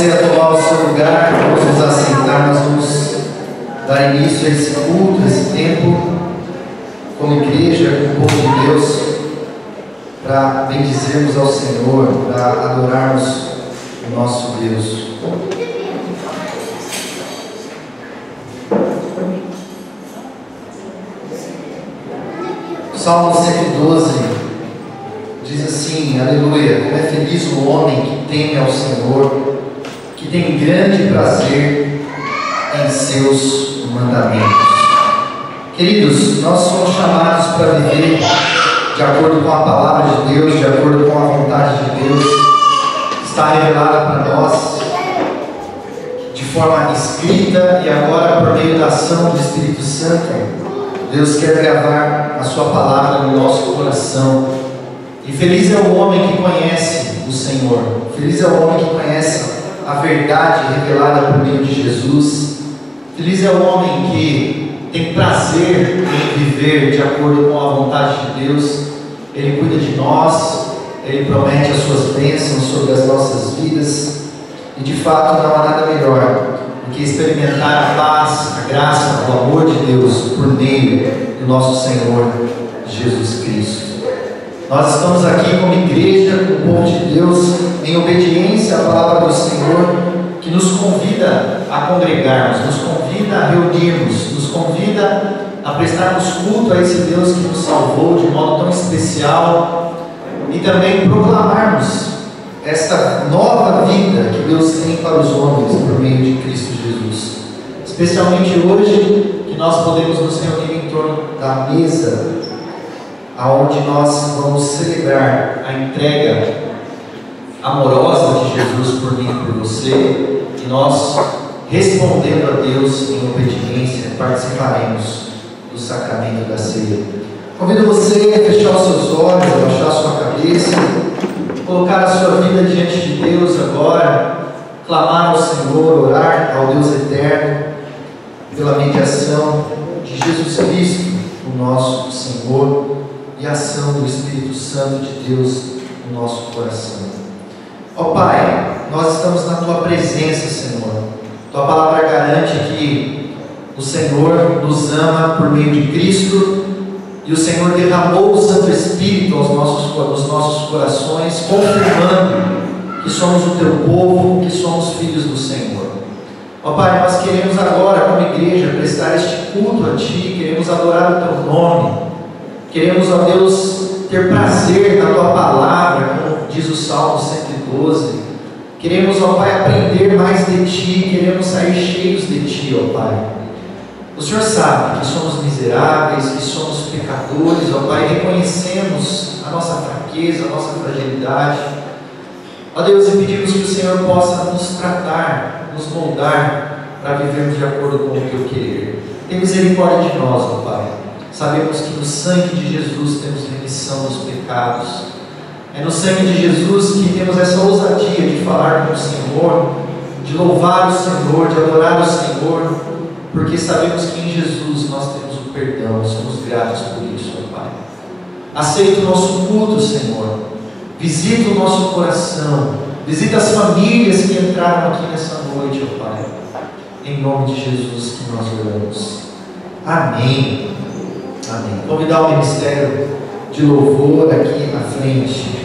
Você a tomar o seu lugar, vamos nos assentar, nós vamos dar início a esse culto, a esse tempo, como igreja, como povo de Deus, para bendizermos ao Senhor, para adorarmos o nosso Deus. Salmo 112 diz assim, aleluia, como é feliz o homem que teme ao Senhor, que tem grande prazer em seus mandamentos. Queridos, nós somos chamados para viver de acordo com a palavra de Deus, de acordo com a vontade de Deus, está revelada para nós de forma escrita e agora por meio da ação do Espírito Santo. Deus quer gravar a sua palavra no nosso coração. E feliz é o homem que conhece o Senhor, feliz é o homem que conhece a verdade revelada por meio de Jesus, feliz é o homem que tem prazer em viver de acordo com a vontade de Deus. Ele cuida de nós, Ele promete as suas bênçãos sobre as nossas vidas, e de fato não há nada melhor do que experimentar a paz, a graça, o amor de Deus por meio do nosso Senhor Jesus Cristo. Nós estamos aqui como igreja, como povo de Deus, em obediência à palavra do Senhor, que nos convida a congregarmos, nos convida a reunirmos, nos convida a prestarmos culto a esse Deus que nos salvou de modo tão especial, e também proclamarmos esta nova vida que Deus tem para os homens por meio de Cristo Jesus. Especialmente hoje, que nós podemos nos reunir em torno da mesa, aonde nós vamos celebrar a entrega amorosa de Jesus por mim e por você, e nós, respondendo a Deus em obediência, participaremos do sacramento da ceia. Convido você a fechar os seus olhos, abaixar a sua cabeça, colocar a sua vida diante de Deus agora, clamar ao Senhor, orar ao Deus eterno, pela mediação de Jesus Cristo, o nosso Senhor, e a ação do Espírito Santo de Deus no nosso coração. Ó Pai, nós estamos na Tua presença, Senhor. Tua palavra garante que o Senhor nos ama por meio de Cristo, e o Senhor derramou o Santo Espírito nos nossos corações, confirmando que somos o Teu povo, que somos filhos do Senhor. Ó Pai, nós queremos agora, como igreja, prestar este culto a Ti, queremos adorar o Teu nome, queremos, ó Deus, ter prazer na Tua palavra, como diz o Salmo 112. Queremos, ó Pai, aprender mais de Ti, queremos sair cheios de Ti, ó Pai. O Senhor sabe que somos miseráveis, que somos pecadores, ó Pai, reconhecemos a nossa fraqueza, a nossa fragilidade. Ó Deus, e pedimos que o Senhor possa nos tratar, nos moldar, para vivermos de acordo com o Teu querer. Tem misericórdia de nós, ó Pai. Sabemos que no sangue de Jesus temos remissão dos pecados. É no sangue de Jesus que temos essa ousadia de falar com o Senhor, de louvar o Senhor, de adorar o Senhor, porque sabemos que em Jesus nós temos o perdão, somos gratos por isso, ó Pai. Aceita o nosso culto, Senhor. Visita o nosso coração, visita as famílias que entraram aqui nessa noite, ó Pai. Em nome de Jesus que nós oramos. Amém. Amém. Convidar o ministério de louvor aqui à frente.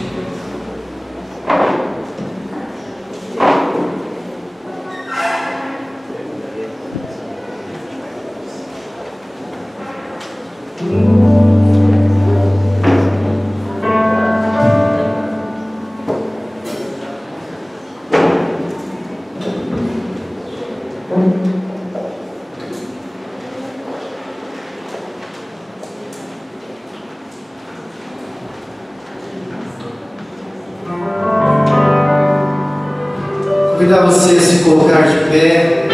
Convidar você a se colocar de pé.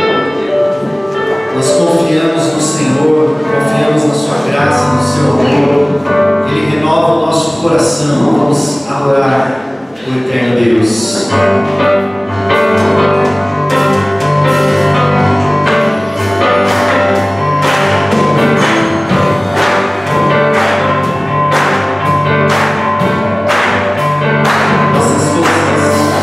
Nós confiamos no Senhor, confiamos na Sua graça, no Seu amor. Ele renova o nosso coração. Vamos adorar o eterno Deus. Nossas forças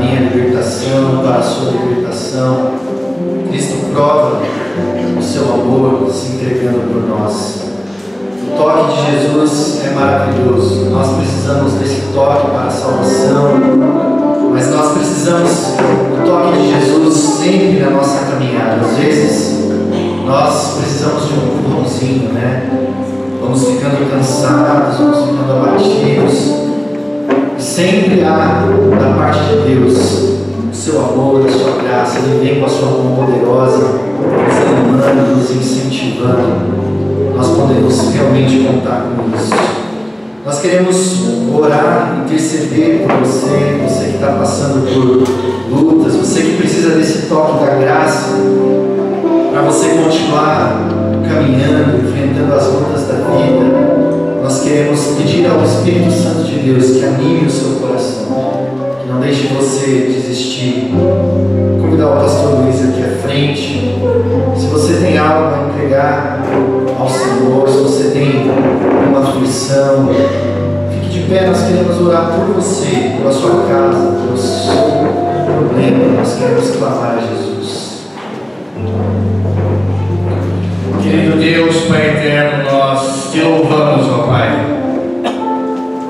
minha libertação, para a sua libertação. Cristo prova o seu amor se entregando por nós. O toque de Jesus é maravilhoso. Nós precisamos desse toque para a salvação, mas nós precisamos do toque de Jesus sempre na nossa caminhada. Às vezes nós precisamos de um empurrãozinho, né? Vamos ficando cansados, vamos ficando abatidos. Sempre há da parte de Deus o seu amor, a sua graça. Ele vem com a sua mão poderosa, nos animando, nos incentivando. Nós podemos realmente contar com isso. Nós queremos orar, interceder por você, você que está passando por lutas, você que precisa desse toque da graça, para você continuar caminhando, enfrentando as lutas da vida. Nós queremos pedir ao Espírito Santo de Deus que anime o seu coração, que não deixe você desistir. Convidar o pastor Luiz aqui à frente. Se você tem algo a entregar ao Senhor, se você tem uma aflição, fique de pé. Nós queremos orar por você, pela sua casa, pelo seu problema. Nós queremos clamar a Jesus. Querido Deus, Pai eterno, nós te louvamos, ó Pai,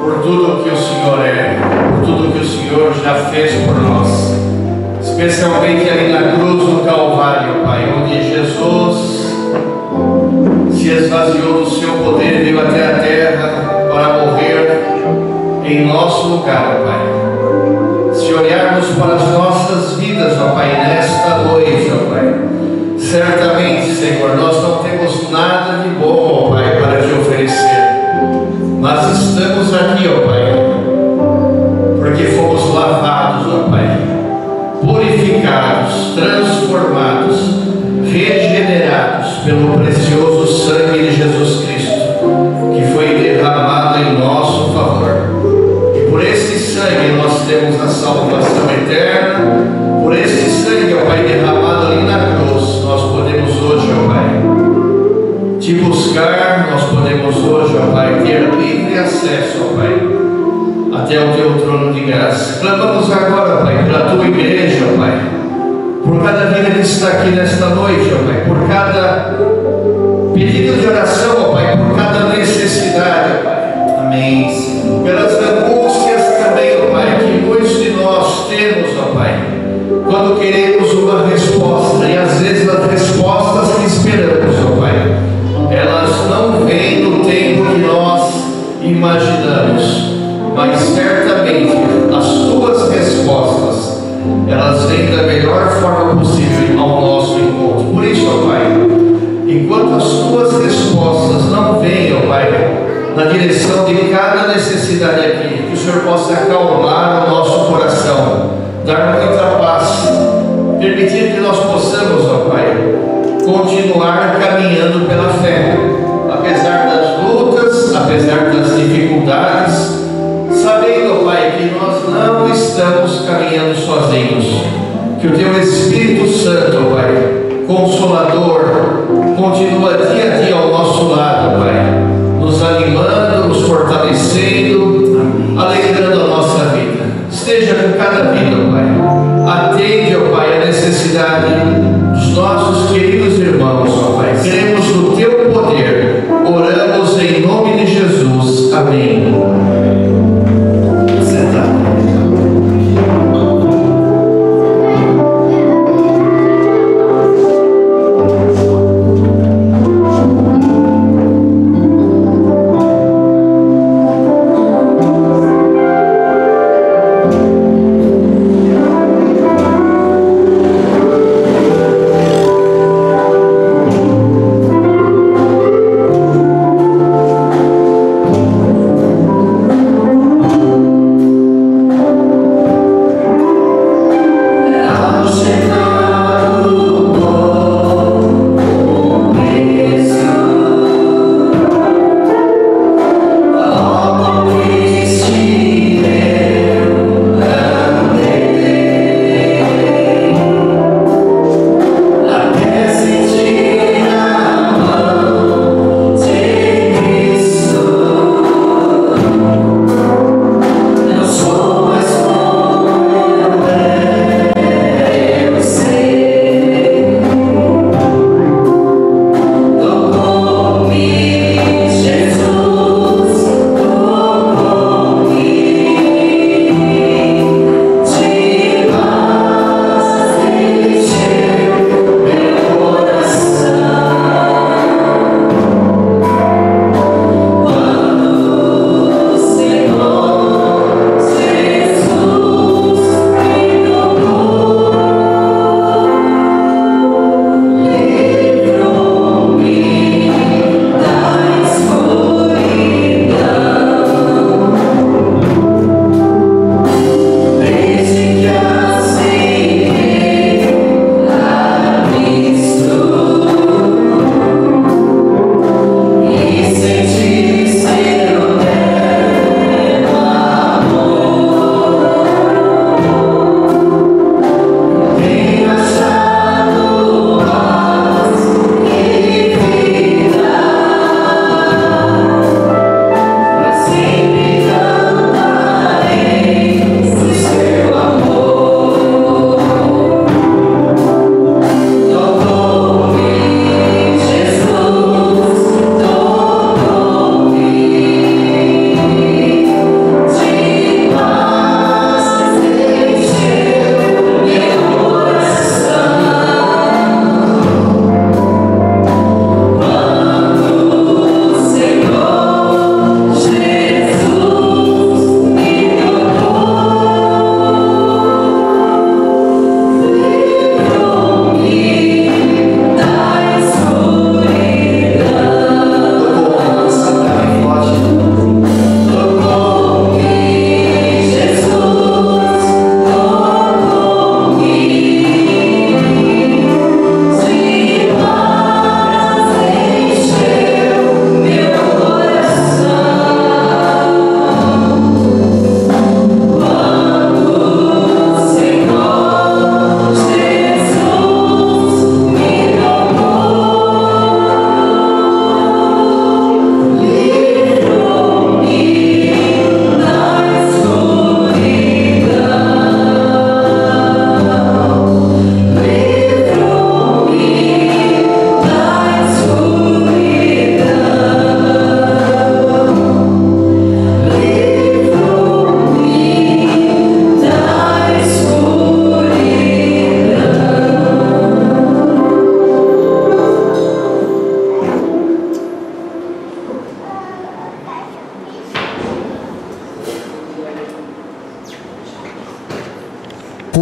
por tudo que o Senhor é, por tudo que o Senhor já fez por nós, especialmente ali na cruz do Calvário, Pai, onde Jesus se esvaziou do seu poder e veio até a terra para morrer em nosso lugar, Pai. Se olharmos para as nossas vidas, ó Pai, nesta noite, ó Pai, certamente, Senhor, nós não temos nada de bom, ó Pai, para te oferecer, mas estamos aqui, ó Pai, porque fomos lavados, ó Pai, purificados, transformados, regenerados pelo precioso sangue de Jesus Cristo, que foi derramado em nosso favor. E por esse sangue nós temos a salvação eterna. Por esse sangue, ó Pai, derramado ali na cruz, nós podemos hoje, ó Pai, te buscar. Nós podemos hoje, ó Pai, ter livre acesso, ó Pai, até o teu trono de graça. Clamamos agora, Pai, pela tua igreja, ó Pai, por cada vida que está aqui nesta noite, ó Pai, por cada pedido de oração, ó Pai, por cada necessidade, ó Pai. Amém, Senhor. Pelas angústias também, ó Pai, que muitos de nós temos, ó Pai, quando queremos uma resposta, e às vezes as respostas que esperamos, ó Pai, elas não vêm no tempo que nós imaginamos, mas certamente as tuas respostas, elas vêm da melhor forma possível ao nosso encontro. Por isso, ó Pai, enquanto as tuas respostas não vêm, ó Pai, na direção de cada necessidade aqui, que o Senhor possa acalmar o nosso coração, dar muita paz, permitir que nós possamos, ó Pai, continuar caminhando pela fé, apesar das lutas, apesar das dificuldades, sabendo, ó Pai, que nós não estamos caminhando sozinhos, que o Teu Espírito Santo, ó Pai, Consolador, continua dia a dia ao nosso lado, ó Pai, nos animando, nos fortalecendo, alegrando a nossa vida. Esteja com cada vida, ó Pai. Atende, ó Pai, a necessidade dos nossos queridos irmãos, ó Pai. Cremos no Teu poder. Oramos em nome de Jesus. Amém.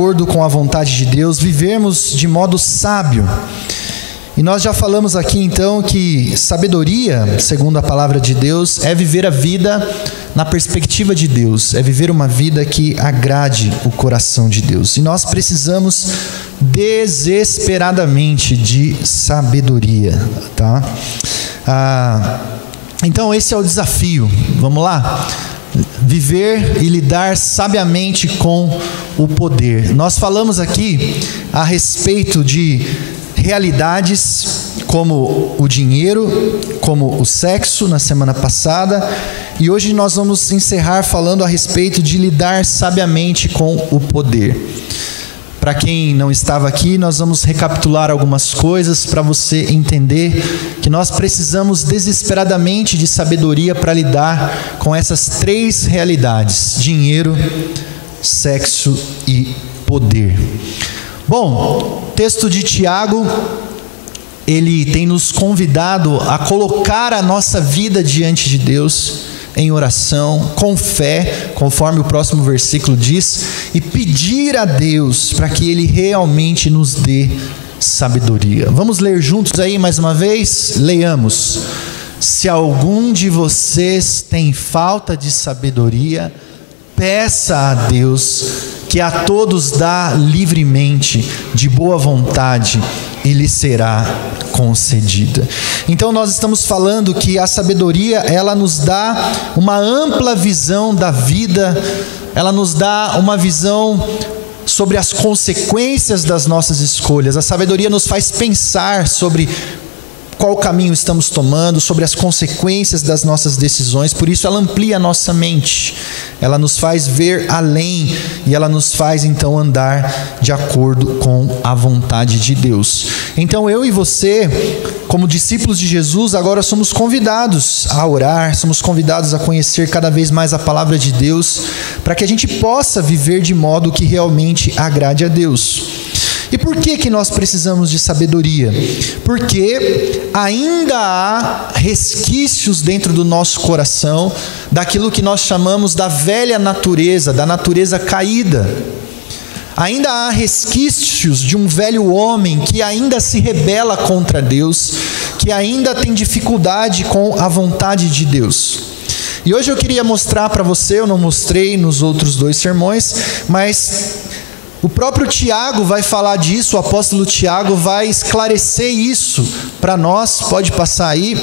acordo com a vontade de Deus, vivermos de modo sábio. E nós já falamos aqui então que sabedoria, segundo a palavra de Deus, é viver a vida na perspectiva de Deus, é viver uma vida que agrade o coração de Deus. E nós precisamos desesperadamente de sabedoria, tá? Então esse é o desafio. Vamos lá? Viver e lidar sabiamente com o poder. Nós falamos aqui a respeito de realidades como o dinheiro, como o sexo na semana passada, e hoje nós vamos encerrar falando a respeito de lidar sabiamente com o poder. Para quem não estava aqui, nós vamos recapitular algumas coisas para você entender que nós precisamos desesperadamente de sabedoria para lidar com essas três realidades: dinheiro, sexo e poder. Bom, o texto de Tiago, ele tem nos convidado a colocar a nossa vida diante de Deus em oração, com fé, conforme o próximo versículo diz, e pedir a Deus para que Ele realmente nos dê sabedoria. Vamos ler juntos aí mais uma vez? Leiamos. Se algum de vocês tem falta de sabedoria, peça a Deus, que a todos dá livremente, de boa vontade, e lhe será concedida. Então nós estamos falando que a sabedoria, ela nos dá uma ampla visão da vida, ela nos dá uma visão sobre as consequências das nossas escolhas. A sabedoria nos faz pensar sobre qual caminho estamos tomando, sobre as consequências das nossas decisões. Por isso ela amplia a nossa mente, ela nos faz ver além e ela nos faz então andar de acordo com a vontade de Deus. Então eu e você, como discípulos de Jesus, agora somos convidados a orar, somos convidados a conhecer cada vez mais a palavra de Deus, para que a gente possa viver de modo que realmente agrade a Deus. E por que nós precisamos de sabedoria? Porque ainda há resquícios dentro do nosso coração daquilo que nós chamamos da velha natureza, da natureza caída. Ainda há resquícios de um velho homem que ainda se rebela contra Deus, que ainda tem dificuldade com a vontade de Deus. E hoje eu queria mostrar para você, eu não mostrei nos outros dois sermões, mas o próprio Tiago vai falar disso, o apóstolo Tiago vai esclarecer isso para nós. Pode passar aí,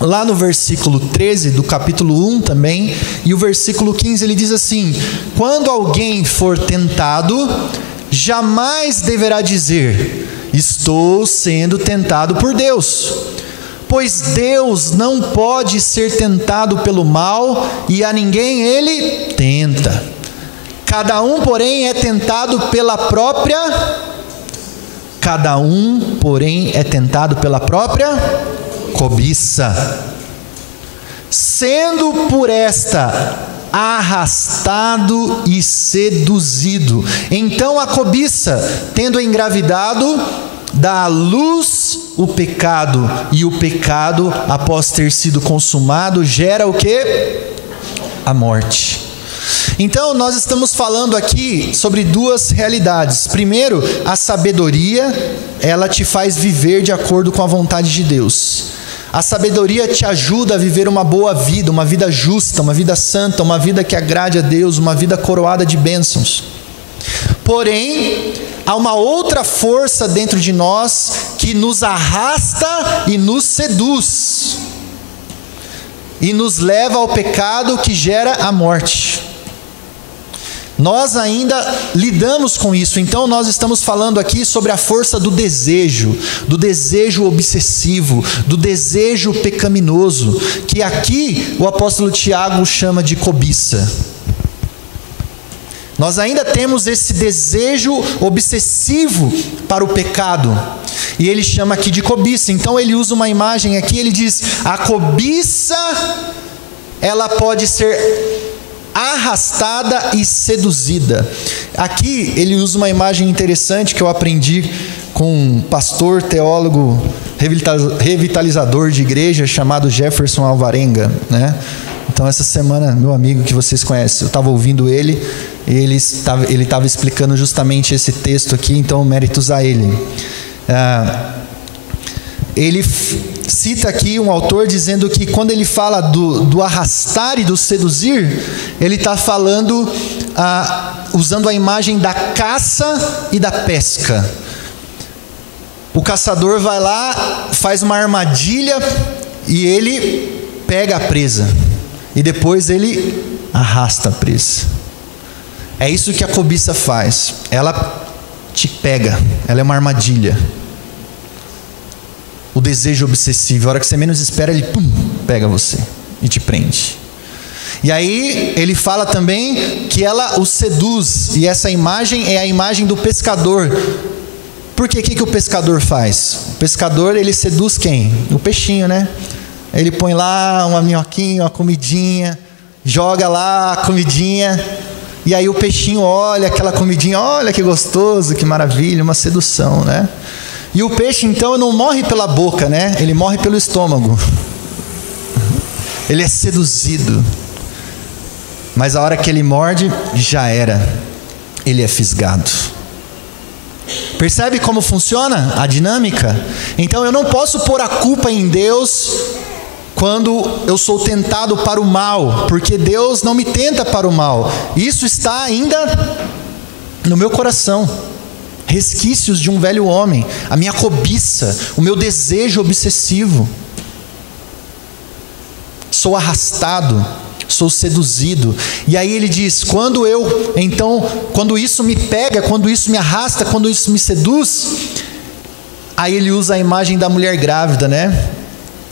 lá no versículo 13 do capítulo 1 também, e o versículo 15 ele diz assim: quando alguém for tentado, jamais deverá dizer, estou sendo tentado por Deus, pois Deus não pode ser tentado pelo mal, e a ninguém ele tenta. Cada um, porém, é tentado pela própria cobiça, sendo por esta arrastado e seduzido. Então a cobiça, tendo engravidado, dá à luz o pecado, e o pecado, após ter sido consumado, gera o quê? A morte. Então nós estamos falando aqui sobre duas realidades. Primeiro, a sabedoria, ela te faz viver de acordo com a vontade de Deus. A sabedoria te ajuda a viver uma boa vida, uma vida justa, uma vida santa, uma vida que agrade a Deus, uma vida coroada de bênçãos. Porém, há uma outra força dentro de nós que nos arrasta e nos seduz, e nos leva ao pecado que gera a morte. Nós ainda lidamos com isso. Então nós estamos falando aqui sobre a força do desejo obsessivo, do desejo pecaminoso, que aqui o apóstolo Tiago chama de cobiça. Nós ainda temos esse desejo obsessivo para o pecado, e ele chama aqui de cobiça. Então ele usa uma imagem aqui, ele diz: a cobiça, ela pode ser arrastada e seduzida. Aqui ele usa uma imagem interessante que eu aprendi com um pastor, teólogo, revitalizador de igreja chamado Jefferson Alvarenga, né? Então essa semana, meu amigo que vocês conhecem, eu estava ouvindo ele, e ele estava explicando justamente esse texto aqui, então méritos a ele. Ele cita aqui um autor dizendo que quando ele fala do arrastar e do seduzir, ele está falando, usando a imagem da caça e da pesca. O caçador vai lá, faz uma armadilha e ele pega a presa. E depois ele arrasta a presa. É isso que a cobiça faz. Ela te pega, ela é uma armadilha. O desejo obsessivo, a hora que você menos espera, ele pega você e te prende. E aí ele fala também que ela o seduz, e essa imagem é a imagem do pescador. Por quê? O que o pescador faz? O pescador, ele seduz quem? O peixinho, né? Ele põe lá uma minhoquinha, uma comidinha, joga lá a comidinha, e aí o peixinho olha aquela comidinha, olha que gostoso, que maravilha, uma sedução, né? E o peixe então não morre pela boca, né? Ele morre pelo estômago. Ele é seduzido. Mas a hora que ele morde, já era. Ele é fisgado. Percebe como funciona a dinâmica? Então eu não posso pôr a culpa em Deus quando eu sou tentado para o mal, porque Deus não me tenta para o mal. Isso está ainda no meu coração. Resquícios de um velho homem, a minha cobiça, o meu desejo obsessivo. Sou arrastado, sou seduzido. E aí ele diz, quando isso me pega, quando isso me arrasta, quando isso me seduz, aí ele usa a imagem da mulher grávida, né?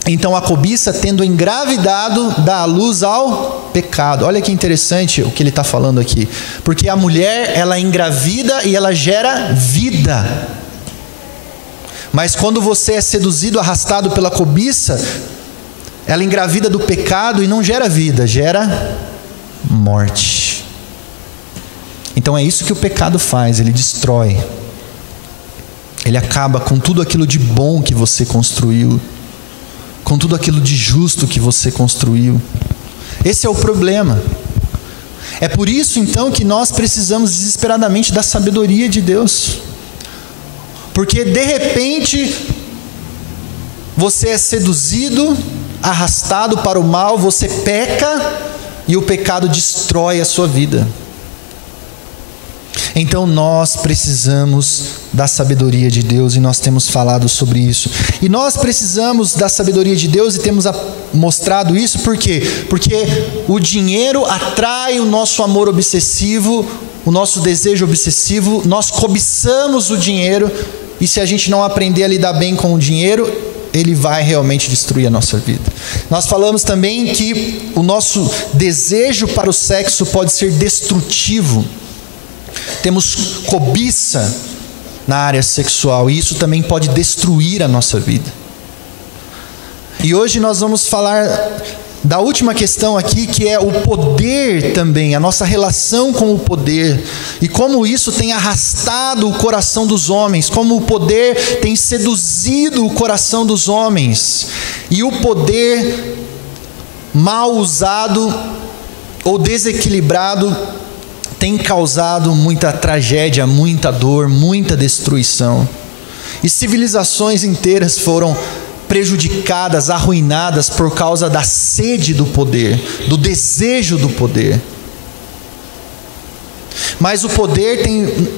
Então a cobiça, tendo engravidado, dá a luz ao pecado. Olha que interessante o que ele está falando aqui. Porque a mulher, ela engravida e ela gera vida. Mas quando você é seduzido, arrastado pela cobiça, ela engravida do pecado e não gera vida, gera morte. Então é isso que o pecado faz, ele destrói. Ele acaba com tudo aquilo de bom que você construiu, com tudo aquilo de justo que você construiu. Esse é o problema. É por isso então que nós precisamos desesperadamente da sabedoria de Deus. Porque de repente você é seduzido, arrastado para o mal, você peca e o pecado destrói a sua vida. Então nós precisamos da sabedoria de Deus, e nós temos falado sobre isso. E nós precisamos da sabedoria de Deus, e temos mostrado isso, por quê? Porque o dinheiro atrai o nosso amor obsessivo, o nosso desejo obsessivo, nós cobiçamos o dinheiro, e se a gente não aprender a lidar bem com o dinheiro, ele vai realmente destruir a nossa vida. Nós falamos também que o nosso desejo para o sexo pode ser destrutivo. Temos cobiça na área sexual, e isso também pode destruir a nossa vida. E hoje nós vamos falar da última questão aqui, que é o poder também, a nossa relação com o poder, e como isso tem arrastado o coração dos homens, como o poder tem seduzido o coração dos homens, e o poder mal usado ou desequilibrado tem causado muita tragédia, muita dor, muita destruição. E civilizações inteiras foram prejudicadas, arruinadas por causa da sede do poder, do desejo do poder. Mas o poder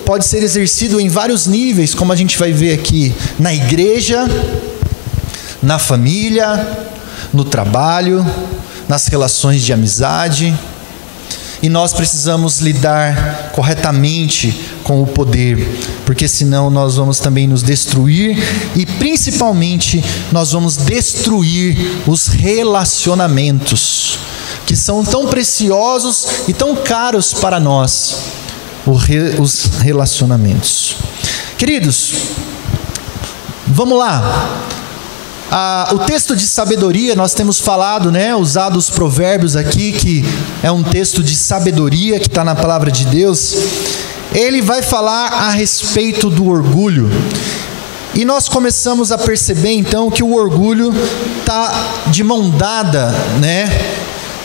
pode ser exercido em vários níveis, como a gente vai ver aqui, na igreja, na família, no trabalho, nas relações de amizade. E nós precisamos lidar corretamente com o poder, porque senão nós vamos também nos destruir, e principalmente nós vamos destruir os relacionamentos, que são tão preciosos e tão caros para nós, os relacionamentos. Queridos, vamos lá. O texto de sabedoria, nós temos falado, usado os provérbios aqui, que é um texto de sabedoria que está na palavra de Deus. Ele vai falar a respeito do orgulho. E nós começamos a perceber então que o orgulho está de mão dada,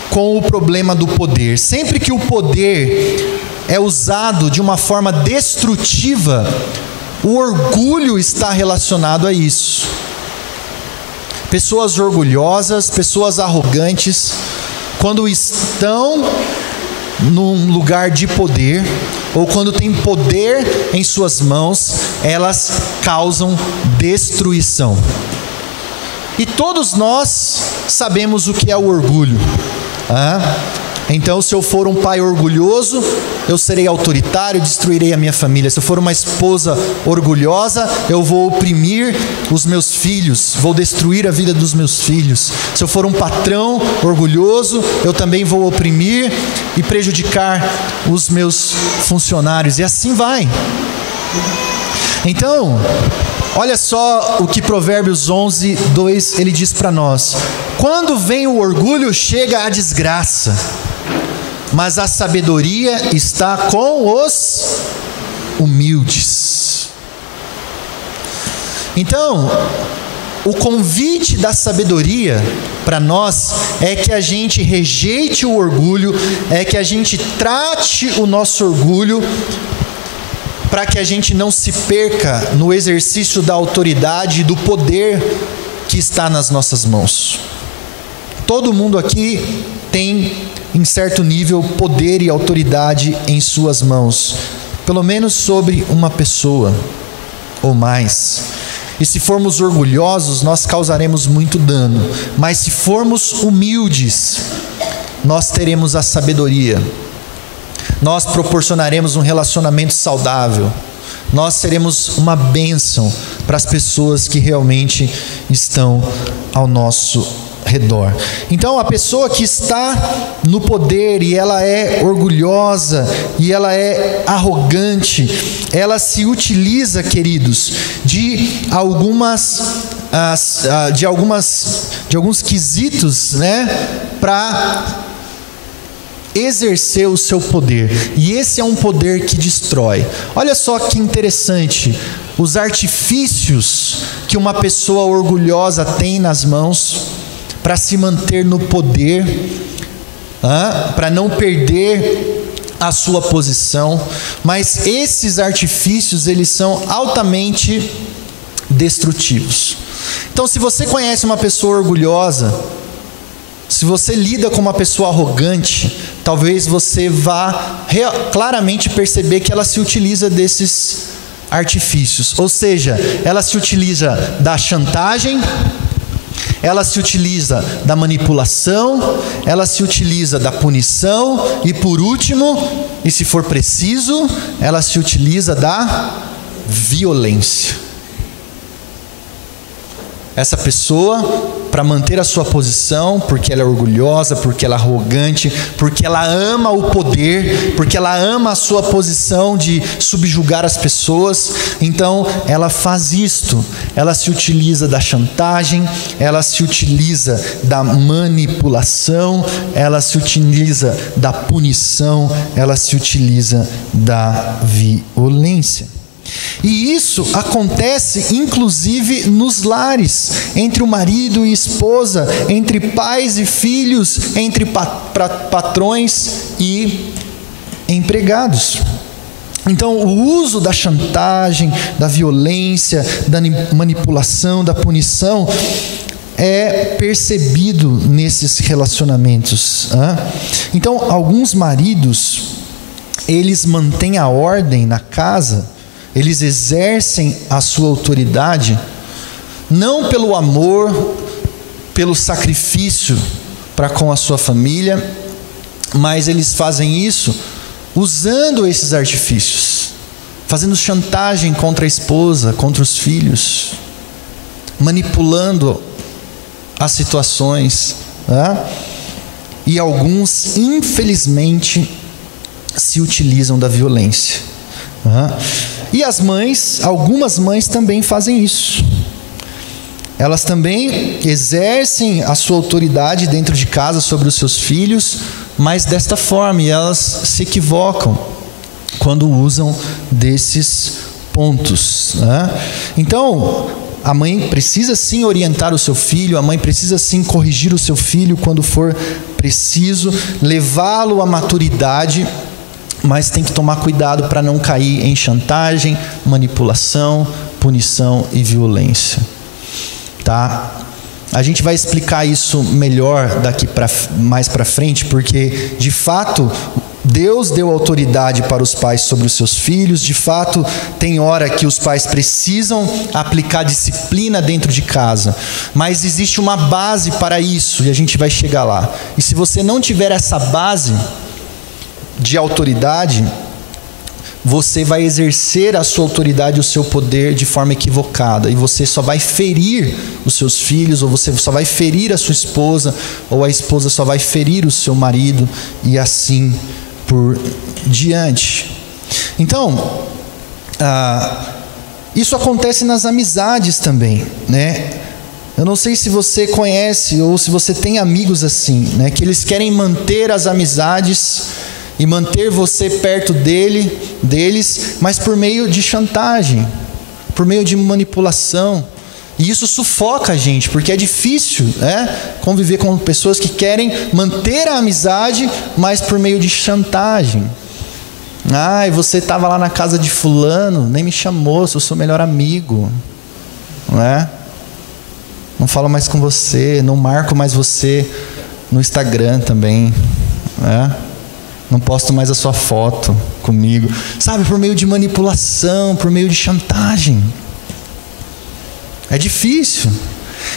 com o problema do poder. Sempre que o poder é usado de uma forma destrutiva, o orgulho está relacionado a isso. Pessoas orgulhosas, pessoas arrogantes, quando estão num lugar de poder, ou quando tem poder em suas mãos, elas causam destruição. E todos nós sabemos o que é o orgulho. Então, se eu for um pai orgulhoso, eu serei autoritário, destruirei a minha família. Se eu for uma esposa orgulhosa, eu vou oprimir os meus filhos, vou destruir a vida dos meus filhos. Se eu for um patrão orgulhoso, eu também vou oprimir e prejudicar os meus funcionários. E assim vai. Então, olha só o que Provérbios 11, 2, ele diz para nós: quando vem o orgulho, chega a desgraça, mas a sabedoria está com os humildes. Então, o convite da sabedoria para nós é que a gente rejeite o orgulho, é que a gente trate o nosso orgulho, para que a gente não se perca no exercício da autoridade e do poder que está nas nossas mãos. Todo mundo aqui tem, em certo nível, poder e autoridade em suas mãos, pelo menos sobre uma pessoa ou mais. E se formos orgulhosos, nós causaremos muito dano, mas se formos humildes, nós teremos a sabedoria. Nós proporcionaremos um relacionamento saudável. Nós seremos uma bênção para as pessoas que realmente estão ao nosso redor. Então, a pessoa que está no poder e ela é orgulhosa e ela é arrogante, ela se utiliza, queridos, de alguns quesitos, para exercer o seu poder. E esse é um poder que destrói. Olha só que interessante, os artifícios que uma pessoa orgulhosa tem nas mãos para se manter no poder, para não perder a sua posição. Mas esses artifícios, eles são altamente destrutivos. Então, se você conhece uma pessoa orgulhosa, se você lida com uma pessoa arrogante, talvez você vá claramente perceber que ela se utiliza desses artifícios. Ou seja, ela se utiliza da chantagem, ela se utiliza da manipulação, ela se utiliza da punição e, por último, e se for preciso, ela se utiliza da violência. Essa pessoa, para manter a sua posição, porque ela é orgulhosa, porque ela é arrogante, porque ela ama o poder, porque ela ama a sua posição de subjugar as pessoas, então ela faz isto. Ela se utiliza da chantagem, ela se utiliza da manipulação, ela se utiliza da punição, ela se utiliza da violência. E isso acontece inclusive nos lares, entre o marido e esposa, entre pais e filhos, entre patrões e empregados. Então, o uso da chantagem, da violência, da manipulação, da punição é percebido nesses relacionamentos. Então, alguns maridos, eles mantêm a ordem na casa, eles exercem a sua autoridade, não pelo amor, pelo sacrifício para com a sua família, mas eles fazem isso usando esses artifícios, fazendo chantagem contra a esposa, contra os filhos, manipulando as situações, e alguns, infelizmente, se utilizam da violência. E as mães, algumas mães também fazem isso. Elas também exercem a sua autoridade dentro de casa sobre os seus filhos, mas desta forma, e elas se equivocam quando usam desses pontos. Então, a mãe precisa sim orientar o seu filho, a mãe precisa sim corrigir o seu filho quando for preciso, levá-lo à maturidade, mas tem que tomar cuidado para não cair em chantagem, manipulação, punição e violência. Tá? A gente vai explicar isso melhor mais para frente, porque de fato Deus deu autoridade para os pais sobre os seus filhos. De fato, tem hora que os pais precisam aplicar disciplina dentro de casa, mas existe uma base para isso e a gente vai chegar lá. E se você não tiver essa base de autoridade, você vai exercer a sua autoridade, o seu poder de forma equivocada, e você só vai ferir os seus filhos, ou você só vai ferir a sua esposa, ou a esposa só vai ferir o seu marido, e assim por diante. Então, isso acontece nas amizades também, né? Eu não sei se você conhece ou se você tem amigos assim, né? Que eles querem manter as amizades e manter você perto deles, mas por meio de chantagem, por meio de manipulação. E isso sufoca a gente, porque é difícil, né, conviver com pessoas que querem manter a amizade, mas por meio de chantagem. Você estava lá na casa de fulano, nem me chamou, sou seu melhor amigo, né? Não falo mais com você, não marco mais você no Instagram também, né? Não posto mais a sua foto comigo, sabe? Por meio de manipulação, por meio de chantagem. É difícil.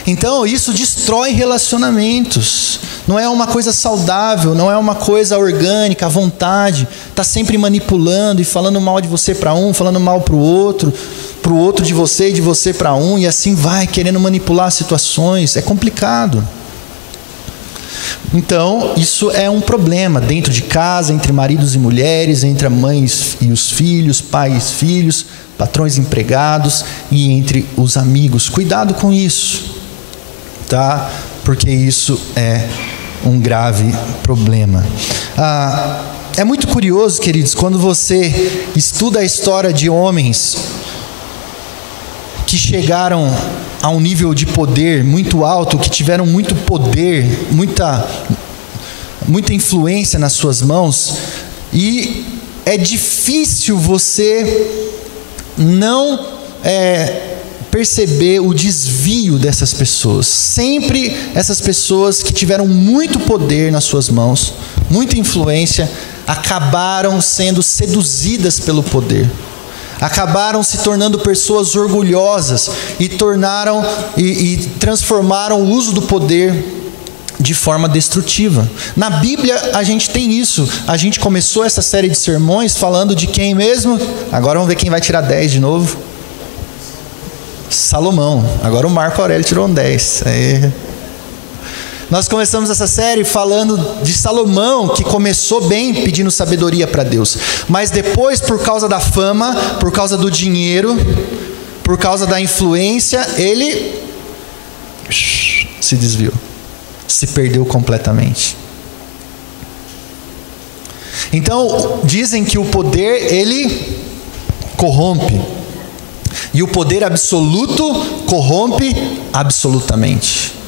Então isso destrói relacionamentos. Não é uma coisa saudável, não é uma coisa orgânica, à vontade. Está sempre manipulando e falando mal de você para um, falando mal para o outro de você e de você para um, e assim vai, querendo manipular situações. É complicado. Então, isso é um problema dentro de casa, entre maridos e mulheres, entre mães e os filhos, pais e filhos, patrões e empregados, e entre os amigos. Cuidado com isso, tá? Porque isso é um grave problema. É muito curioso, queridos, quando você estuda a história de homens que chegaram a um nível de poder muito alto, que tiveram muito poder, muita influência nas suas mãos, e é difícil você não perceber o desvio dessas pessoas. Sempre essas pessoas que tiveram muito poder nas suas mãos, muita influência, acabaram sendo seduzidas pelo poder. Acabaram se tornando pessoas orgulhosas e transformaram o uso do poder de forma destrutiva. Na Bíblia a gente tem isso. A gente começou essa série de sermões falando de quem mesmo? Agora vamos ver quem vai tirar 10 de novo. Salomão. Agora o Marco Aurélio tirou um 10. Nós começamos essa série falando de Salomão, que começou bem pedindo sabedoria para Deus, mas depois, por causa da fama, por causa do dinheiro, por causa da influência, ele se desviou, se perdeu completamente. Então, dizem que o poder, ele corrompe, e o poder absoluto corrompe absolutamente.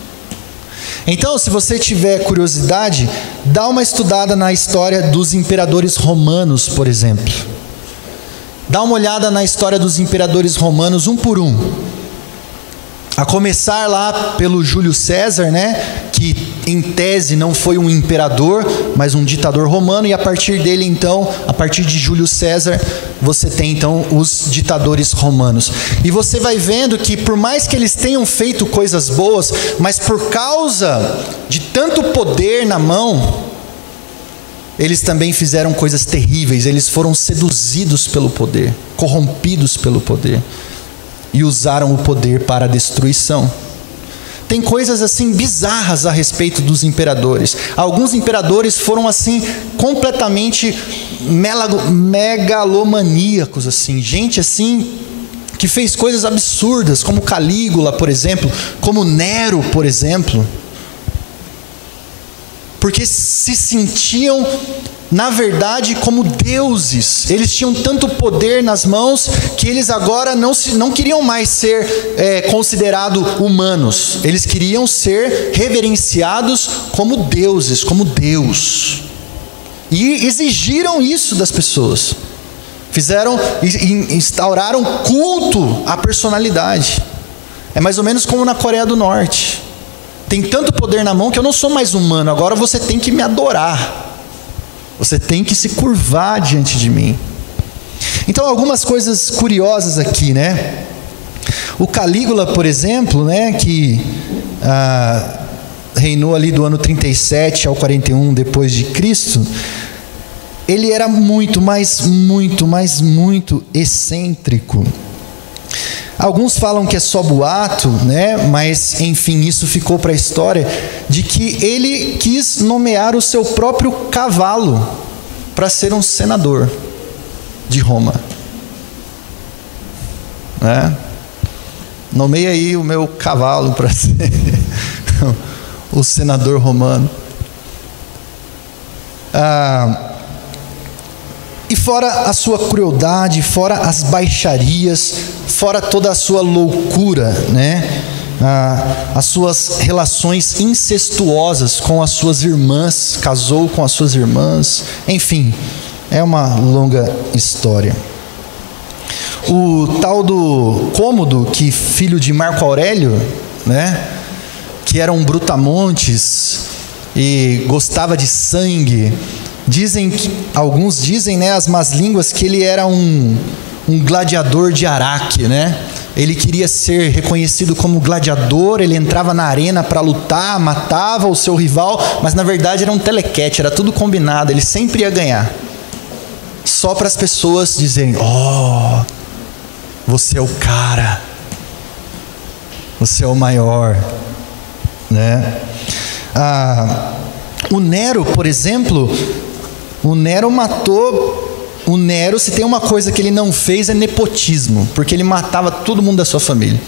Então, se você tiver curiosidade, dá uma estudada na história dos imperadores romanos, por exemplo. Dá uma olhada na história dos imperadores romanos, um por um. A começar lá pelo Júlio César, né? Que em tese não foi um imperador, mas um ditador romano. E a partir dele, então, a partir de Júlio César, você tem então os ditadores romanos. E você vai vendo que por mais que eles tenham feito coisas boas, mas por causa de tanto poder na mão, eles também fizeram coisas terríveis. Eles foram seduzidos pelo poder, corrompidos pelo poder, e usaram o poder para a destruição. Tem coisas assim bizarras a respeito dos imperadores. Alguns imperadores foram assim completamente megalomaníacos, assim, gente assim que fez coisas absurdas, como Calígula, por exemplo, como Nero, por exemplo. porque se sentiam, na verdade, como deuses. Eles tinham tanto poder nas mãos que eles agora não queriam mais ser considerados humanos. Eles queriam ser reverenciados como deuses, como Deus. E exigiram isso das pessoas. Instauraram culto à personalidade. É mais ou menos como na Coreia do Norte. Tem tanto poder na mão que eu não sou mais humano. Agora você tem que me adorar. Você tem que se curvar diante de mim. Então, algumas coisas curiosas aqui, né? O Calígula, por exemplo, né, que reinou ali do ano 37 ao 41 depois de Cristo, ele era muito excêntrico. Alguns falam que é só boato, né? Mas enfim, isso ficou para a história, de que ele quis nomear o seu próprio cavalo para ser um senador de Roma, né? Nomeia aí o meu cavalo para ser o senador romano. E fora a sua crueldade, fora as baixarias, fora toda a sua loucura, né? As suas relações incestuosas com as suas irmãs, casou com as suas irmãs, enfim, é uma longa história. O tal do Cômodo, que filho de Marco Aurélio, né? Que era um brutamontes e gostava de sangue. Alguns dizem, né, as más línguas, que ele era um gladiador de Araque, né? Ele queria ser reconhecido como gladiador, ele entrava na arena para lutar, matava o seu rival, mas na verdade era um telequete, era tudo combinado, ele sempre ia ganhar. Só para as pessoas dizerem: oh, você é o cara, você é o maior, né? O Nero, por exemplo, se tem uma coisa que ele não fez é nepotismo, porque ele matava todo mundo da sua família.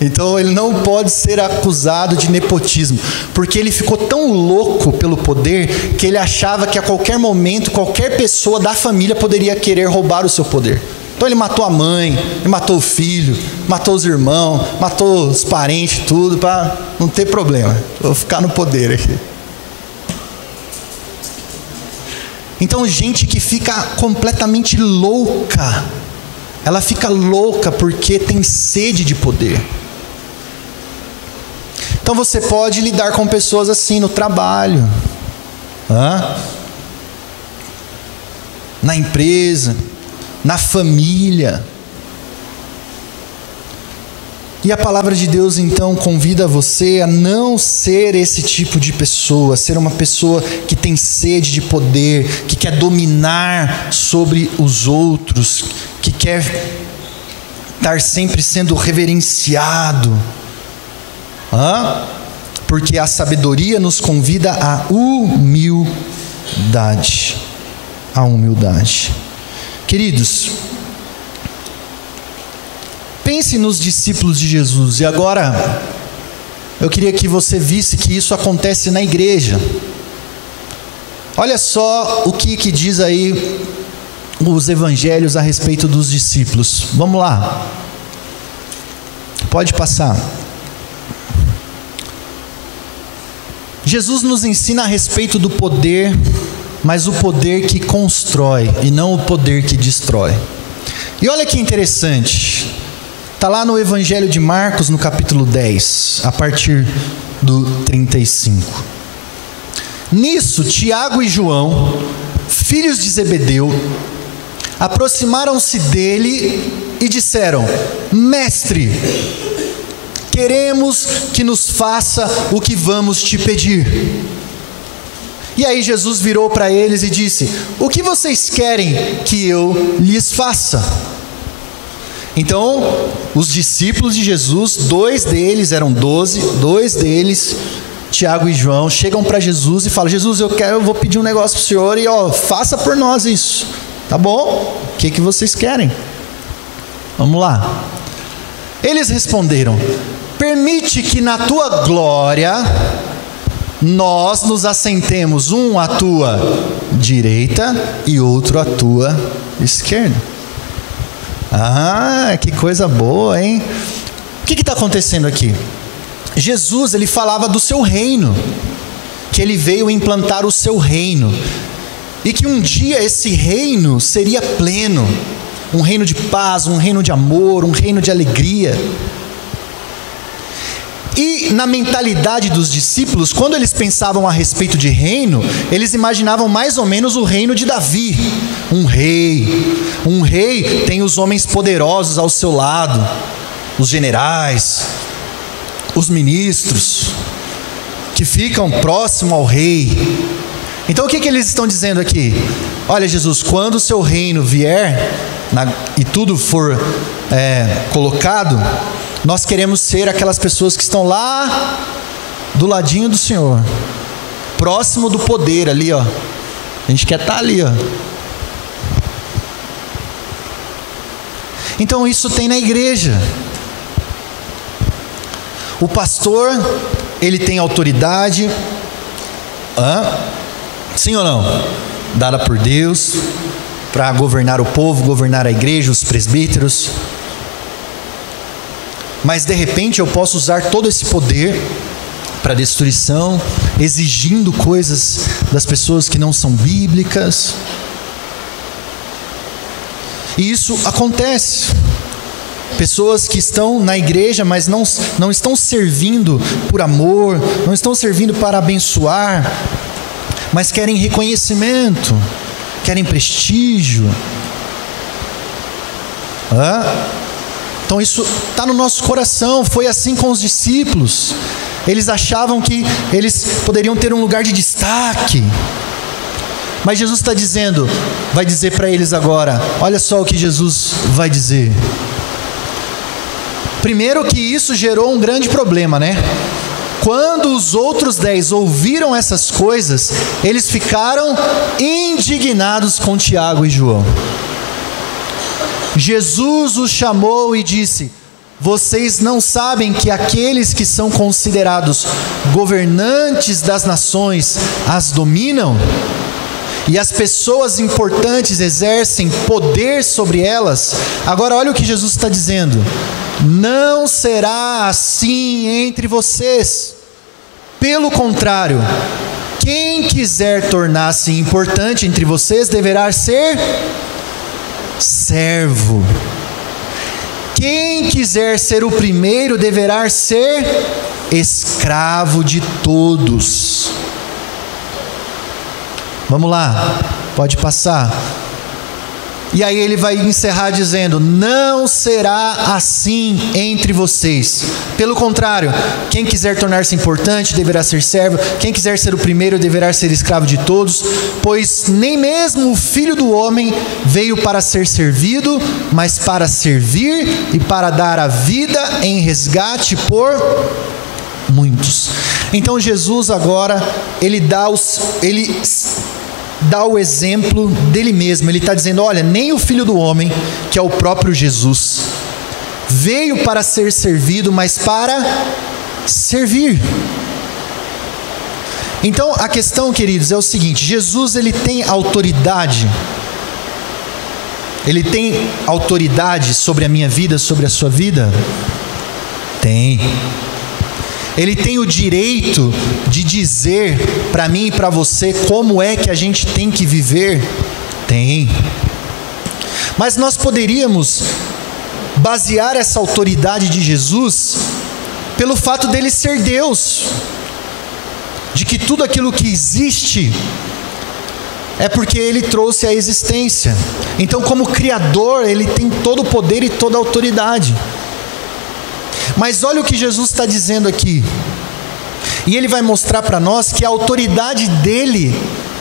Então ele não pode ser acusado de nepotismo, porque ele ficou tão louco pelo poder que ele achava que a qualquer momento qualquer pessoa da família poderia querer roubar o seu poder. Então ele matou a mãe, ele matou o filho, matou os irmãos, matou os parentes, tudo, para não ter problema. Vou ficar no poder aqui. Então, gente que fica completamente louca, ela fica louca porque tem sede de poder. Então você pode lidar com pessoas assim no trabalho, na empresa, na família. E a palavra de Deus então convida você a não ser esse tipo de pessoa, ser uma pessoa que tem sede de poder, que quer dominar sobre os outros, que quer estar sempre sendo reverenciado. Porque a sabedoria nos convida à humildade. A humildade. Queridos, pense nos discípulos de Jesus. E agora, eu queria que você visse que isso acontece na igreja. Olha só o que diz aí os evangelhos a respeito dos discípulos. Vamos lá. Pode passar. Jesus nos ensina a respeito do poder, mas o poder que constrói e não o poder que destrói. E olha que interessante. Está lá no Evangelho de Marcos, no capítulo 10, a partir do 35. Nisso, Tiago e João, filhos de Zebedeu, aproximaram-se dele e disseram: Mestre, queremos que nos faça o que vamos te pedir. E aí Jesus virou para eles e disse: O que vocês querem que eu lhes faça? Então, os discípulos de Jesus, 2 deles, eram 12, 2 deles, Tiago e João, chegam para Jesus e falam: Jesus, eu vou pedir um negócio para o senhor e faça por nós isso. Tá bom? O que vocês querem? Vamos lá. Eles responderam: permite que na tua glória nós nos assentemos, um à tua direita e outro à tua esquerda. Ah, que coisa boa, hein? O que está acontecendo aqui? Jesus, ele falava do seu reino, que ele veio implantar o seu reino, e que um dia esse reino seria pleno, um reino de paz, um reino de amor, um reino de alegria. E na mentalidade dos discípulos, quando eles pensavam a respeito de reino, eles imaginavam mais ou menos o reino de Davi. Um rei tem os homens poderosos ao seu lado, os generais, os ministros, que ficam próximo ao rei. Então o que eles estão dizendo aqui? Olha, Jesus, quando o seu reino vier e tudo for colocado, nós queremos ser aquelas pessoas que estão lá do ladinho do Senhor, próximo do poder ali, ó. A gente quer estar ali, ó. Então isso tem na igreja. O pastor, ele tem autoridade, sim ou não? Dada por Deus, para governar o povo, governar a igreja, os presbíteros. Mas de repente eu posso usar todo esse poder para destruição, exigindo coisas das pessoas que não são bíblicas. E isso acontece. Pessoas que estão na igreja, mas não estão servindo por amor, não estão servindo para abençoar, mas querem reconhecimento, querem prestígio. Então isso está no nosso coração. Foi assim com os discípulos. Eles achavam que eles poderiam ter um lugar de destaque. Mas Jesus está dizendo, vai dizer para eles agora, olha só o que Jesus vai dizer. Primeiro que isso gerou um grande problema, né? Quando os outros 10 ouviram essas coisas, eles ficaram indignados com Tiago e João. Jesus os chamou e disse: vocês não sabem que aqueles que são considerados governantes das nações as dominam? E as pessoas importantes exercem poder sobre elas? Agora olha o que Jesus está dizendo. Não será assim entre vocês. Pelo contrário, quem quiser tornar-se importante entre vocês deverá ser servo. Quem quiser ser o primeiro deverá ser escravo de todos. Vamos lá, pode passar. E aí ele vai encerrar dizendo: não será assim entre vocês. Pelo contrário, quem quiser tornar-se importante deverá ser servo. Quem quiser ser o primeiro deverá ser escravo de todos. Pois nem mesmo o Filho do Homem veio para ser servido, mas para servir e para dar a vida em resgate por muitos. Então Jesus agora, ele dá o exemplo dele mesmo. Ele está dizendo: olha, nem o Filho do Homem, que é o próprio Jesus, veio para ser servido, mas para servir. Então a questão, queridos, é o seguinte: Jesus, ele tem autoridade. Ele tem autoridade sobre a minha vida, sobre a sua vida? Tem. Ele tem o direito de dizer para mim e para você como é que a gente tem que viver? Tem. Mas nós poderíamos basear essa autoridade de Jesus pelo fato dele ser Deus, de que tudo aquilo que existe é porque ele trouxe a existência. Então, como Criador, ele tem todo o poder e toda a autoridade. Mas olha o que Jesus está dizendo aqui. E ele vai mostrar para nós que a autoridade dele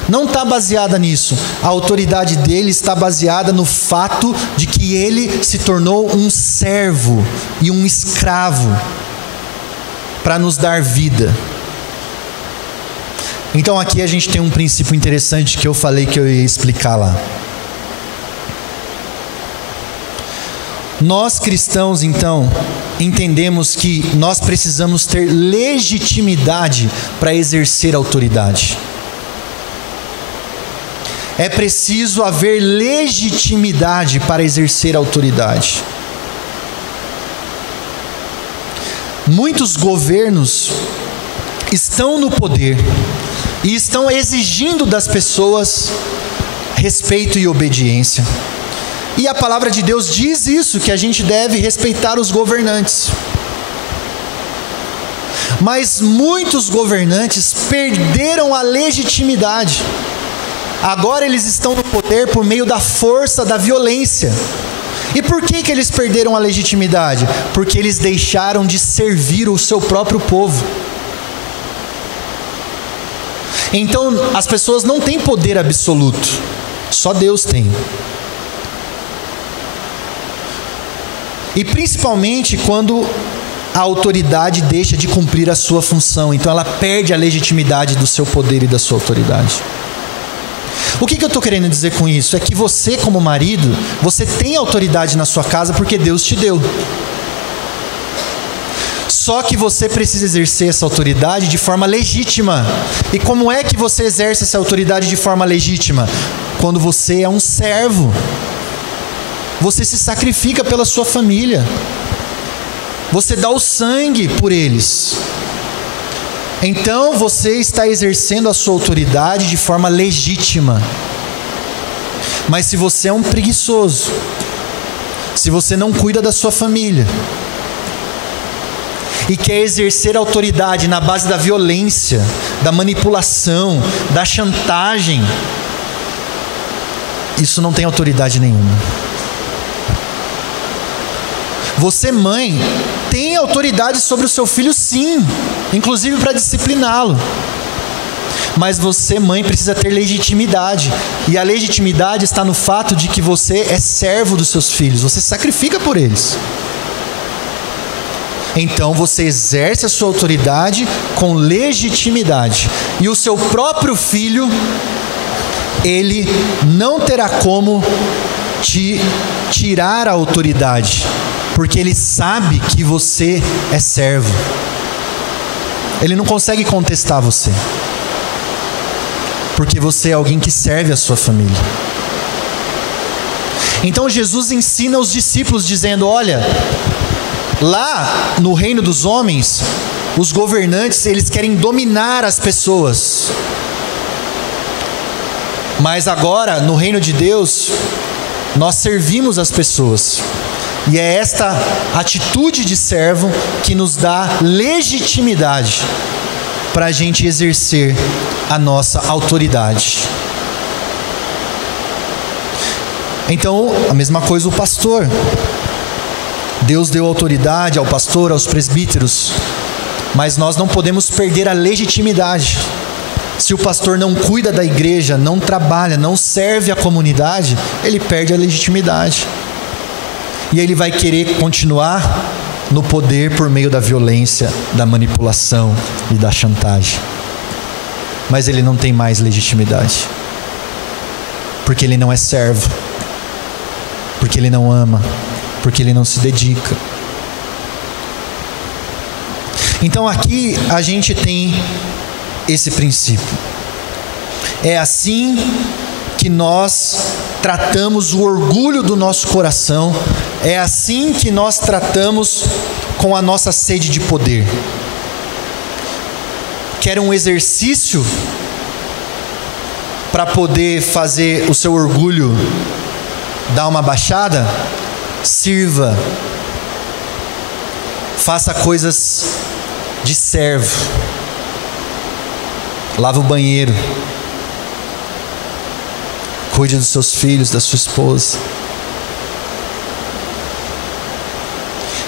não está baseada nisso. A autoridade dele está baseada no fato de que ele se tornou um servo e um escravo para nos dar vida. Então aqui a gente tem um princípio interessante que eu falei que eu ia explicar lá. Nós cristãos, então, entendemos que nós precisamos ter legitimidade para exercer autoridade. É preciso haver legitimidade para exercer autoridade. Muitos governos estão no poder e estão exigindo das pessoas respeito e obediência. E a palavra de Deus diz isso, que a gente deve respeitar os governantes. Mas muitos governantes perderam a legitimidade. Agora eles estão no poder por meio da força, da violência. E por que eles perderam a legitimidade? Porque eles deixaram de servir o seu próprio povo. Então as pessoas não têm poder absoluto, só Deus tem. E principalmente quando a autoridade deixa de cumprir a sua função, então ela perde a legitimidade do seu poder e da sua autoridade. O que eu estou querendo dizer com isso? É que você, como marido, você tem autoridade na sua casa porque Deus te deu. Só que você precisa exercer essa autoridade de forma legítima. E como é que você exerce essa autoridade de forma legítima? Quando você é um servo. Você se sacrifica pela sua família. Você dá o sangue por eles. Então você está exercendo a sua autoridade de forma legítima. Mas se você é um preguiçoso, se você não cuida da sua família e quer exercer autoridade na base da violência, da manipulação, da chantagem, isso não tem autoridade nenhuma. Você, mãe, tem autoridade sobre o seu filho, sim, inclusive para discipliná-lo. Mas você, mãe, precisa ter legitimidade. E a legitimidade está no fato de que você é servo dos seus filhos, você se sacrifica por eles. Então você exerce a sua autoridade com legitimidade. E o seu próprio filho, ele não terá como te tirar a autoridade, porque ele sabe que você é servo. Ele não consegue contestar você, porque você é alguém que serve a sua família. Então Jesus ensina os discípulos dizendo: olha, lá no reino dos homens, os governantes, eles querem dominar as pessoas. Mas agora, no reino de Deus, nós servimos as pessoas. E é esta atitude de servo que nos dá legitimidade para a gente exercer a nossa autoridade. Então, a mesma coisa o pastor. Deus deu autoridade ao pastor, aos presbíteros, mas nós não podemos perder a legitimidade. Se o pastor não cuida da igreja, não trabalha, não serve a comunidade, ele perde a legitimidade. E ele vai querer continuar no poder por meio da violência, da manipulação e da chantagem. Mas ele não tem mais legitimidade, porque ele não é servo, porque ele não ama, porque ele não se dedica. Então aqui a gente tem esse princípio. É assim que nós tratamos o orgulho do nosso coração, é assim que nós tratamos com a nossa sede de poder. Quer um exercício para poder fazer o seu orgulho dar uma baixada? Sirva, faça coisas de servo, lava o banheiro, cuide dos seus filhos, da sua esposa.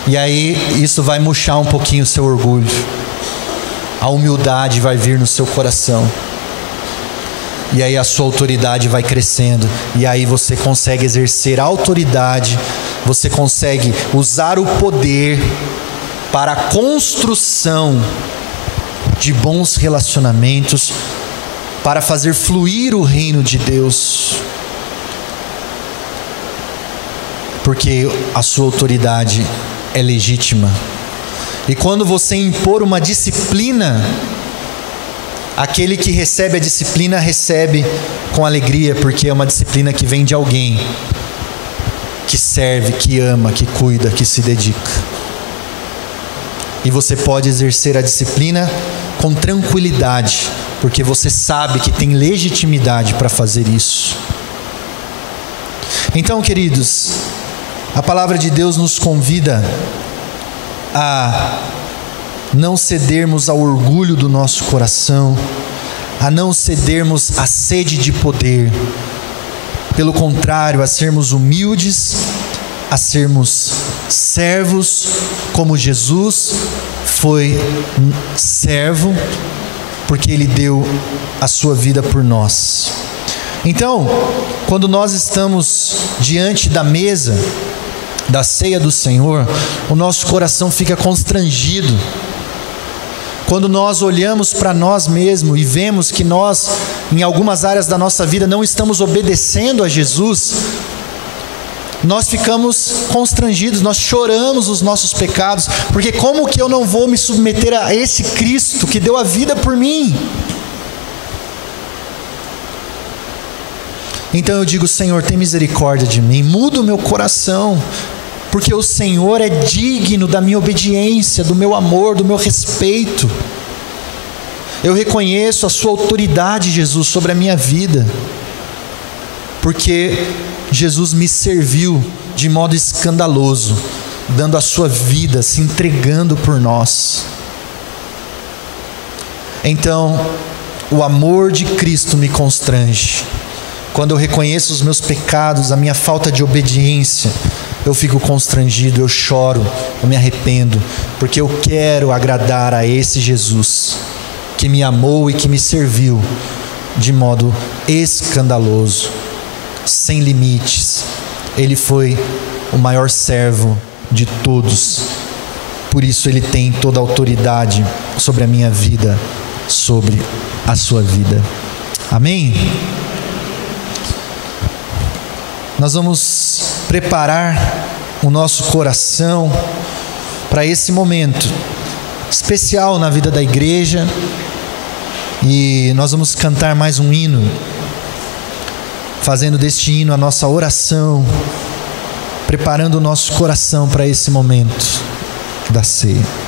E aí isso vai murchar um pouquinho o seu orgulho. A humildade vai vir no seu coração. E aí a sua autoridade vai crescendo. E aí você consegue exercer a autoridade. Você consegue usar o poder para a construção de bons relacionamentos, para fazer fluir o reino de Deus. Porque a sua autoridade é legítima. E quando você impor uma disciplina, aquele que recebe a disciplina recebe com alegria, porque é uma disciplina que vem de alguém que serve, que ama, que cuida, que se dedica. E você pode exercer a disciplina com tranquilidade, porque você sabe que tem legitimidade para fazer isso. Então, queridos, a palavra de Deus nos convida a não cedermos ao orgulho do nosso coração, a não cedermos à sede de poder. Pelo contrário, a sermos humildes, a sermos servos, como Jesus foi servo, porque Ele deu a sua vida por nós. Então, quando nós estamos diante da mesa da ceia do Senhor, o nosso coração fica constrangido. Quando nós olhamos para nós mesmos e vemos que nós, em algumas áreas da nossa vida, não estamos obedecendo a Jesus, nós ficamos constrangidos, nós choramos os nossos pecados, porque como que eu não vou me submeter a esse Cristo que deu a vida por mim? Então eu digo: Senhor, tem misericórdia de mim, muda o meu coração, porque o Senhor é digno da minha obediência, do meu amor, do meu respeito. Eu reconheço a sua autoridade, Jesus, sobre a minha vida, porque Jesus me serviu de modo escandaloso, dando a sua vida, se entregando por nós. Então, o amor de Cristo me constrange. Quando eu reconheço os meus pecados, a minha falta de obediência, eu fico constrangido, eu choro, eu me arrependo, porque eu quero agradar a esse Jesus que me amou e que me serviu de modo escandaloso, sem limites. Ele foi o maior servo de todos, por isso Ele tem toda a autoridade sobre a minha vida, sobre a sua vida. Amém? Nós vamos preparar o nosso coração para esse momento especial na vida da igreja, e nós vamos cantar mais um hino, fazendo deste hino a nossa oração, preparando o nosso coração para esse momento da ceia.